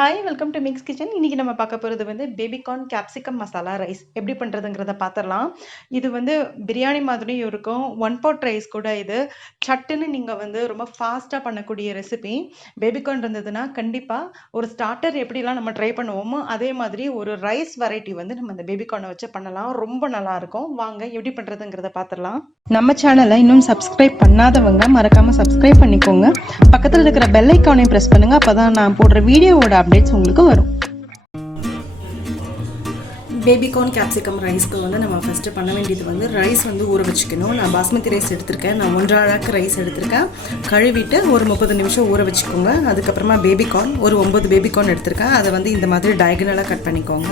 Hi welcome to mix kitchen. இன்னைக்கு நம்ம பார்க்க போகிறது வந்து பேபிகார்ன் கேப்சிகம் மசாலா ரைஸ் எப்படி பண்ணுறதுங்கிறத பார்த்துடலாம். இது வந்து பிரியாணி மாதிரியும் இருக்கும். ஒன் பாட் ரைஸ் கூட. இது சட்டுன்னு நீங்கள் வந்து ரொம்ப ஃபாஸ்ட்டாக பண்ணக்கூடிய ரெசிபி. பேபிகார்ன் இருந்ததுன்னா கண்டிப்பாக ஒரு ஸ்டார்டர் எப்படிலாம் நம்ம ட்ரை பண்ணுவோமோ அதே மாதிரி ஒரு ரைஸ் வெரைட்டி வந்து நம்ம இந்த பேபிகார்னை வச்சு பண்ணலாம். ரொம்ப நல்லாயிருக்கும். வாங்க எப்படி பண்ணுறதுங்கிறத பார்த்துடலாம். நம்ம சேனலை இன்னும் சப்ஸ்கிரைப் பண்ணாதவங்க மறக்காமல் சப்ஸ்கிரைப் பண்ணிக்கோங்க. பக்கத்தில் இருக்கிற பெல் ஐக்கானையும் ப்ரெஸ் பண்ணுங்கள். அப்போ தான் நான் போடுற வீடியோவோட அப்டேட்ஸ் உங்களுக்கு வரும். பேபிகார்ன் கேப்சிகம் ரைஸ்க்கு வந்து நம்ம ஃபஸ்ட்டு பண்ண வேண்டியது வந்து ரைஸ் வந்து ஊற வச்சுக்கணும். நான் பாஸ்மதி ரைஸ் எடுத்திருக்கேன். நான் 1.5 அழகு ரைஸ் எடுத்திருக்கேன். கழுவிட்டு ஒரு 30 நிமிஷம் ஊற வச்சுக்கோங்க. அதுக்கப்புறமா பேபிகார்ன் ஒரு 9 பேபிகார்ன் எடுத்திருக்கேன். அதை வந்து இந்த மாதிரி டயகனலாக கட் பண்ணிக்கோங்க.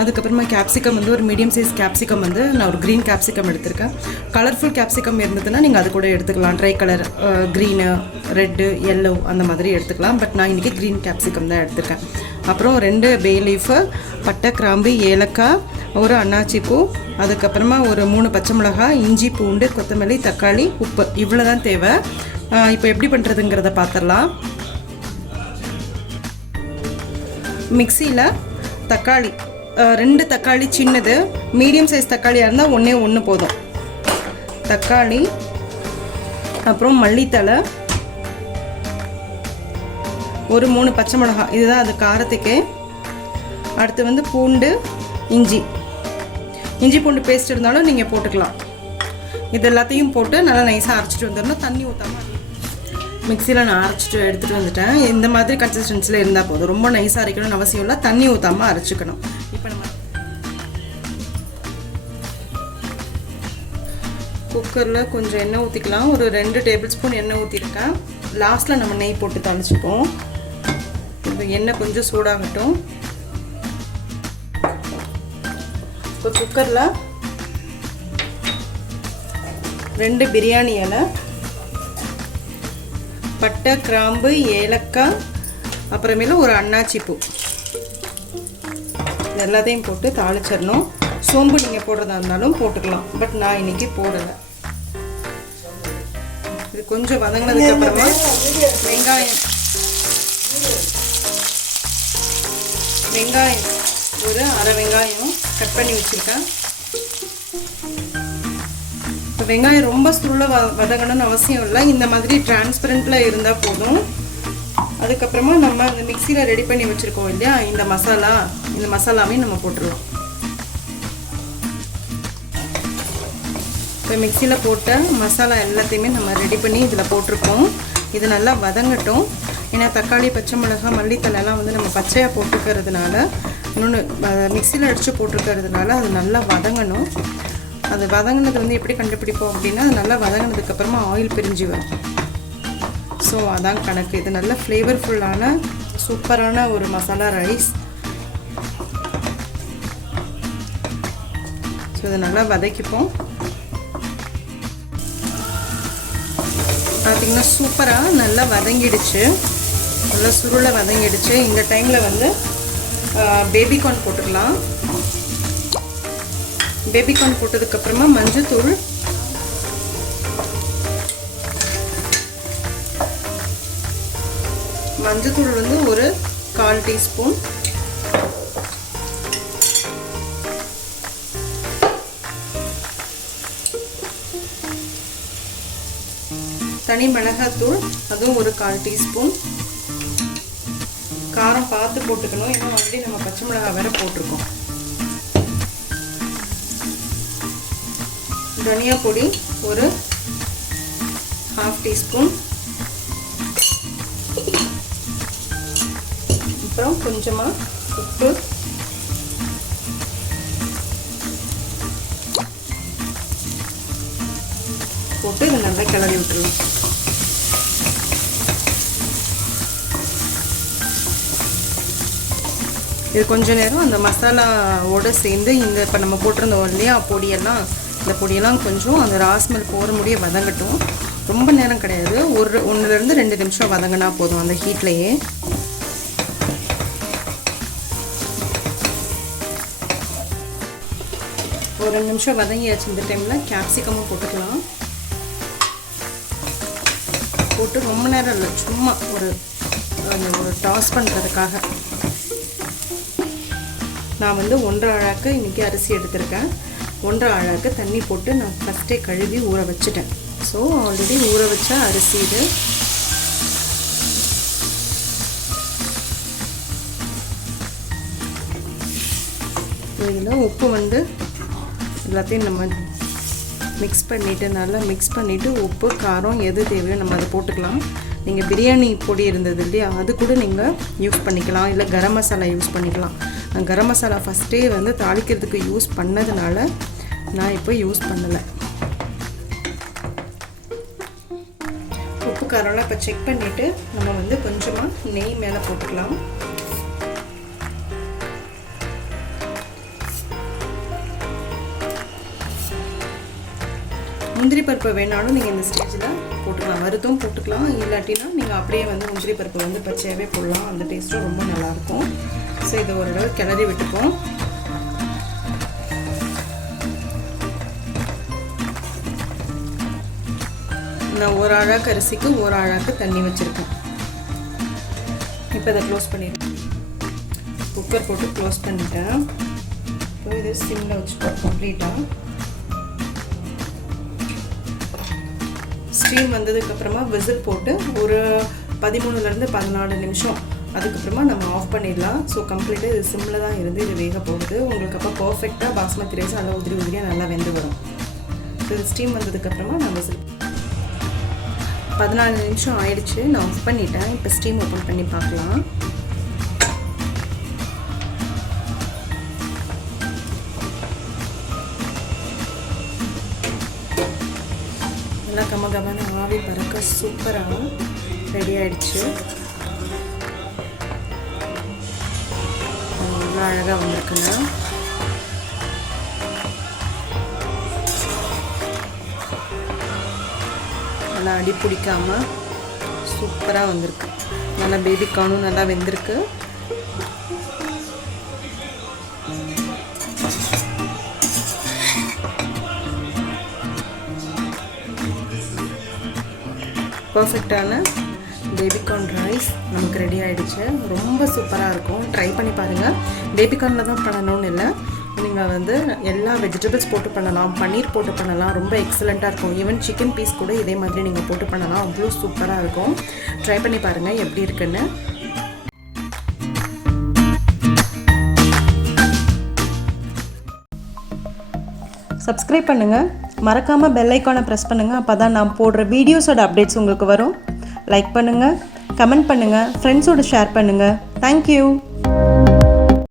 அதுக்கப்புறமா கேப்சிகம் வந்து ஒரு மீடியம் சைஸ் கேப்சிகம் வந்து நான் ஒரு க்ரீன் கேப்சிகம் எடுத்திருக்கேன். கலர்ஃபுல் கேப்சிகம் இருந்ததுன்னா நீங்கள் அது கூட எடுத்துக்கலாம். Try colour green, red, yellow அந்த மாதிரி எடுத்துக்கலாம். பட் நான் இன்றைக்கி க்ரீன் கேப்சிகம் தான் எடுத்திருக்கேன். அப்புறம் 2 பே லீஃபு, பட்டை, கிராம்பு, ஏலக்காய், ஒரு அன்னாச்சி பூ, அதுக்கப்புறமா ஒரு 3 பச்சை மிளகாய், இஞ்சி, பூண்டு, கொத்தமல்லி, தக்காளி, உப்பு, இவ்வளோ தான் தேவை. இப்போ எப்படி பண்ணுறதுங்கிறத பார்த்துடலாம். மிக்சியில் தக்காளி 2 தக்காளி சின்னது, மீடியம் சைஸ் தக்காளியாக இருந்தால் ஒன்று போதும். தக்காளி, அப்புறம் மல்லித்தலை, ஒரு 3 பச்சை மிளகாய், இதுதான் அது காரத்துக்கு. அடுத்து வந்து பூண்டு, இஞ்சி பூண்டு பேஸ்ட் இருந்தாலும் நீங்கள் போட்டுக்கலாம். இது எல்லாத்தையும் போட்டு நல்லா நைஸாக அரைச்சிட்டு வந்துடணும். தண்ணி ஊற்றாமல் மிக்சியில் நான் அரைச்சிட்டு எடுத்துகிட்டு வந்துட்டேன். இந்த மாதிரி கன்சிஸ்டன்சியில் இருந்தால் போதும். ரொம்ப நைஸாக அரைக்கணும்னு அவசியம் இல்லை. தண்ணி ஊற்றாமல் அரைச்சிக்கணும். இப்போ நம்ம குக்கரில் கொஞ்சம் எண்ணெய் ஊற்றிக்கலாம். ஒரு 2 டேபிள் ஸ்பூன் எண்ணெய் ஊற்றிருக்கேன். லாஸ்ட்டில் நம்ம நெய் போட்டு தாளிச்சுப்போம். இப்போ எண்ணெய் கொஞ்சம் சூடாகட்டும். இப்போ குக்கரில் 2 பிரியாணி இலை, பட்டை, கிராம்பு, ஏலக்காய், அப்புறமேல ஒரு அன்னாச்சி பூ, எல்லாத்தையும் போட்டு தாளிச்சிடணும். சோம்பு நீங்கள் போடுறதா இருந்தாலும் போட்டுக்கலாம். பட் நான் இன்னைக்கு போடலை. இது கொஞ்சம் வதங்கினதுக்கு அப்புறமா வெங்காயம் ஒரு அரை வெங்காயம் கட் பண்ணி வச்சுருக்கேன். இப்போ வெங்காயம் ரொம்ப சுருள வதங்கணும்னு அவசியம் இல்லை. இந்த மாதிரி டிரான்ஸ்பரண்ட்டில் இருந்தால் போதும். அதுக்கப்புறமா நம்ம அந்த மிக்சியில் ரெடி பண்ணி வச்சுருக்கோம் இல்லையா, இந்த மசாலாவையும் நம்ம போட்டுடலாம். இப்போ மிக்சியில் போட்ட மசாலா எல்லாத்தையுமே நம்ம ரெடி பண்ணி இதில் போட்டிருக்கோம். இது நல்லா வதங்கட்டும். ஏன்னா தக்காளி, பச்சை மிளகாய், மல்லித்தலைலாம் வந்து நம்ம பச்சையாக போட்டுக்கிறதுனால, இன்னொன்று மிக்சியில் அடித்து போட்டிருக்கிறதுனால அது நல்லா வதங்கணும். அது வதங்கினது வந்து எப்படி கண்டுபிடிப்போம் அப்படின்னா, அது நல்லா வதங்கினதுக்கப்புறமா ஆயில் பிரிஞ்சு வரும். ஸோ அதான் கணக்கு. இது நல்ல ஃப்ளேவர்ஃபுல்லான சூப்பரான ஒரு மசாலா ரைஸ். ஸோ இதை நல்லா வதக்கிப்போம். பார்த்திங்கன்னா சூப்பராக நல்லா வதங்கிடுச்சு. நல்லா சுருளை வதங்கிடுச்சு. இந்த டைமில் வந்து பேபிகார்ன் போட்டுக்கலாம். பேபிகார்ன் போட்டதுக்கப்புறமா மஞ்சத்தூள், வந்து ஒரு 1/4 டீஸ்பூன், தனி மிளகாத்தூள், அதுவும் ஒரு 1/4 டீஸ்பூன். காரம் பார்த்து போட்டுக்கணும். இன்னும் ஆல்ரெடி நம்ம பச்சை மிளகாய் வேற போட்டிருக்கோம். தனியா பொடி ஒரு 1/2 டீஸ்பூன். அப்புறம் கொஞ்சமாக உப்பு, போட்டு இதை நல்லா கிளறி விட்டுருவோம். இது கொஞ்ச நேரம் அந்த மசாலாவோடு சேர்ந்து இப்போ நம்ம போட்டிருந்தோம் இல்லையா பொடியெல்லாம், இந்த பொடியெல்லாம் கொஞ்சம் அந்த ராஸ்மெல் போகிற முடிய வதங்கட்டும். ரொம்ப நேரம் கிடையாது. 1-2 நிமிஷம் வதங்கினா போதும் அந்த ஹீட்லேயே. ஒரு 2 நிமிஷம் வதங்கியாச்சு. இந்த டைமில் கேப்சிகமும் போட்டுக்கலாம். போட்டு ரொம்ப நேரம் இல்லை, சும்மா ஒரு ஒரு டாஸ் பண்ணுறதுக்காக நான் வந்து 1.5 அழாக்கு இன்றைக்கி அரிசி எடுத்திருக்கேன். 1.5 அழாக்கு தண்ணி போட்டு நான் ஃபஸ்ட்டே கழுவி ஊற வச்சுட்டேன். ஸோ ஆல்ரெடி ஊற வச்ச அரிசி இது. இதில் உப்பு வந்து எல்லாத்தையும் நம்ம மிக்ஸ் பண்ணிவிட்டு நல்லா மிக்ஸ் பண்ணிவிட்டு உப்பு காரம் எது தேவையோ நம்ம அதை போட்டுக்கலாம். நீங்கள் பிரியாணி பொடி இருந்தது இல்லையா, அது கூட நீங்கள் யூஸ் பண்ணிக்கலாம், இல்லை கரம் மசாலா யூஸ் பண்ணிக்கலாம். நான் கரம் மசாலா ஃபஸ்ட்டே வந்து தாளிக்கிறதுக்கு யூஸ் பண்ணதுனால நான் இப்போ யூஸ் பண்ணலை. உப்பு காரம்லாம் இப்போ செக் பண்ணிவிட்டு நம்ம வந்து கொஞ்சமாக நெய் மேலே போட்டுக்கலாம். முந்திரி பருப்பு வேணாலும் நீங்கள் இந்த ஸ்டேஜில் போட்டுக்கலாம், வறுத்தும் போட்டுக்கலாம், இல்லாட்டினா நீங்கள் அப்படியே வந்து முந்திரி பருப்பு வந்து பச்சையாகவே போடலாம். அந்த டேஸ்ட்டும் ரொம்ப நல்லாயிருக்கும். ஸோ இதை ஒரு தடவை கிளறி விட்டுப்போம். நான் 1 அழாக்கு அரிசிக்கு 1 அழாக்கு தண்ணி வச்சுருக்கேன். இப்போ இதை க்ளோஸ் பண்ணிடுறேன். குக்கர் போட்டு க்ளோஸ் பண்ணிட்டேன். இப்போ இதை சிம்மில் வச்சுப்போம் கம்ப்ளீட்டாக. ஸ்டீம் வந்ததுக்கப்புறமா விசில் போட்டு ஒரு 13லேருந்து 14 நிமிஷம் அதுக்கப்புறமா நம்ம ஆஃப் பண்ணிடலாம். ஸோ கம்ப்ளீட்டாக இது சிம்மில் தான் இருந்து இது வேக போகுது. உங்களுக்கு அப்போ பர்ஃபெக்டாக பாஸ்மதி ரைஸ் நல்லா உதிரியாக நல்லா வெந்து வரும். ஸோ இது ஸ்டீம் வந்ததுக்கப்புறமா நான் விசில் 14 நிமிஷம் ஆயிடுச்சு. நான் ஆஃப் பண்ணிட்டேன். இப்போ ஸ்டீம் ஓப்பன் பண்ணி பார்க்கலாம். நல்லா கமகமான ஆவி பறக்க சூப்பராக ரெடி ஆகிடுச்சு. நல்லா அழகாக வந்திருக்குங்க. நல்லா அடி பிடிக்காமல் சூப்பராக வந்திருக்கு. நல்லா பேபி கார்னும் நல்லா வெந்திருக்கு. பர்ஃபெக்டான பேபிகார்ன் ரைஸ் நமக்கு ரெடி ஆகிடுச்சு. ரொம்ப சூப்பராக இருக்கும். ட்ரை பண்ணி பாருங்கள். பேபிகார்னில் தான் பண்ணணும்னு இல்லை, நீங்கள் வந்து எல்லா வெஜிடபிள்ஸ் போட்டு பண்ணலாம், பன்னீர் போட்டு பண்ணலாம். ரொம்ப எக்ஸலண்ட்டாக இருக்கும். ஈவன் சிக்கன் பீஸ் கூட இதே மாதிரி நீங்கள் போட்டு பண்ணலாம். அவ்வளோ சூப்பராக இருக்கும். ட்ரை பண்ணி பாருங்கள் எப்படி இருக்குன்னு. சப்ஸ்கிரைப் பண்ணுங்கள், மறக்காமல் பெல் ஐக்கானை ப்ரெஸ் பண்ணுங்கள். அப்போ தான் நான் போடுற வீடியோஸோட அப்டேட்ஸ் உங்களுக்கு வரும். லைக் பண்ணுங்கள், கமெண்ட் பண்ணுங்கள், ஃப்ரெண்ட்ஸோடு ஷேர் பண்ணுங்கள். தேங்க்யூ.